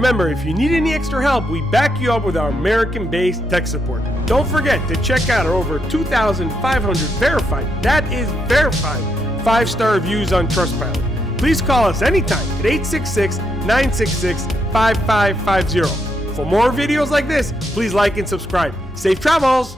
Remember, if you need any extra help, we back you up with our American-based tech support. Don't forget to check out our over 2,500 verified, that is verified, 5-star reviews on Trustpilot. Please call us anytime at 866-966-5550. For more videos like this, please like and subscribe. Safe travels!